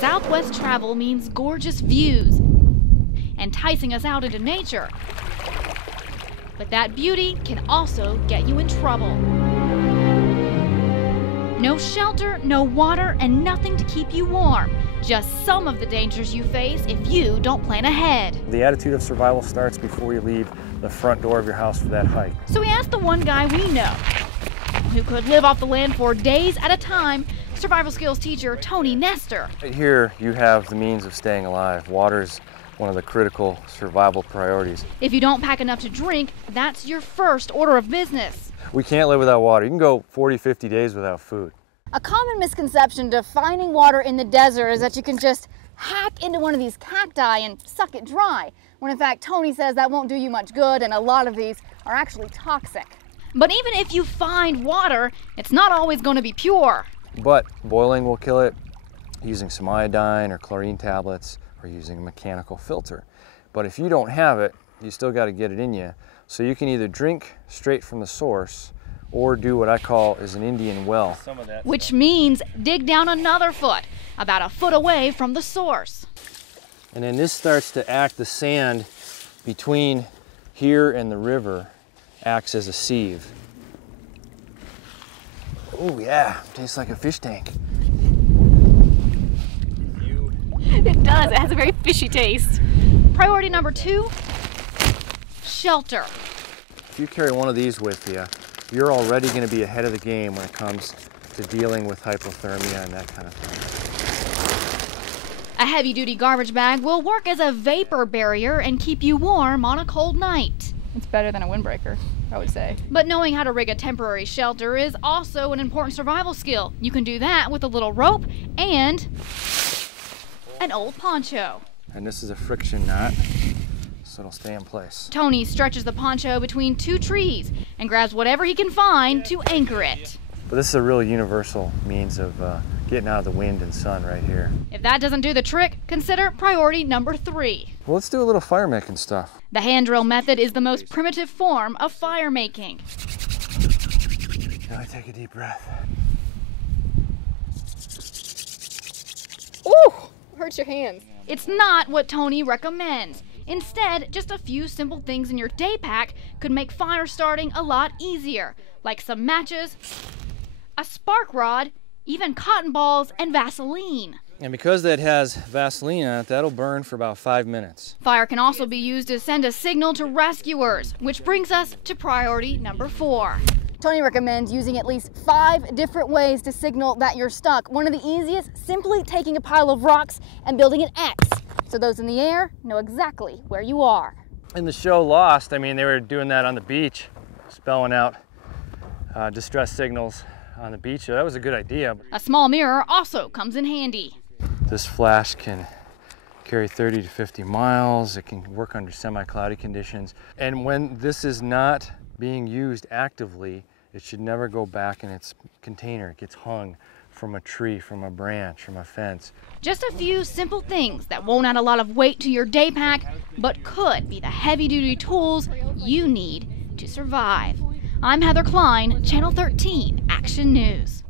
Southwest travel means gorgeous views, enticing us out into nature. But that beauty can also get you in trouble. No shelter, no water, and nothing to keep you warm. Just some of the dangers you face if you don't plan ahead. The attitude of survival starts before you leave the front door of your house for that hike. So we asked the one guy we know, who could live off the land for days at a time, survival skills teacher Tony Nestor. Right here you have the means of staying alive. Water's one of the critical survival priorities. If you don't pack enough to drink, that's your first order of business. We can't live without water. You can go 40, 50 days without food. A common misconception to finding water in the desert is that you can just hack into one of these cacti and suck it dry, when in fact Tony says that won't do you much good, and a lot of these are actually toxic. But even if you find water, it's not always going to be pure. But boiling will kill it, using some iodine or chlorine tablets, or using a mechanical filter. But if you don't have it, you still got to get it in you. So you can either drink straight from the source or do what I call is an Indian well. Which means dig down another foot, about a foot away from the source. And then this starts to act, the sand between here and the river acts as a sieve. Oh yeah, tastes like a fish tank. It does, it has a very fishy taste. Priority number 2, shelter. If you carry one of these with you, you're already going to be ahead of the game when it comes to dealing with hypothermia and that kind of thing. A heavy-duty garbage bag will work as a vapor barrier and keep you warm on a cold night. It's better than a windbreaker, I would say. But knowing how to rig a temporary shelter is also an important survival skill. You can do that with a little rope and an old poncho. And this is a friction knot, so it'll stay in place. Tony stretches the poncho between 2 trees and grabs whatever he can find to anchor it. But this is a really universal means of getting out of the wind and sun right here. If that doesn't do the trick, consider priority number 3. Well, let's do a little fire making stuff. The hand drill method is the most primitive form of fire making. Now take a deep breath. Ooh, hurts your hands. It's not what Tony recommends. Instead, just a few simple things in your day pack could make fire starting a lot easier, like some matches, a spark rod, even cotton balls and Vaseline. And because that has Vaseline on it, that'll burn for about 5 minutes. Fire can also be used to send a signal to rescuers, which brings us to priority number 4. Tony recommends using at least 5 different ways to signal that you're stuck. One of the easiest, simply taking a pile of rocks and building an X, so those in the air know exactly where you are. In the show Lost, I mean, they were doing that on the beach, spelling out distress signals on the beach, so that was a good idea. A small mirror also comes in handy. This flash can carry 30 to 50 miles. It can work under semi-cloudy conditions. And when this is not being used actively, it should never go back in its container. It gets hung from a tree, from a branch, from a fence. Just a few simple things that won't add a lot of weight to your day pack, but could be the heavy-duty tools you need to survive. I'm Heather Klein, Channel 13 Action News.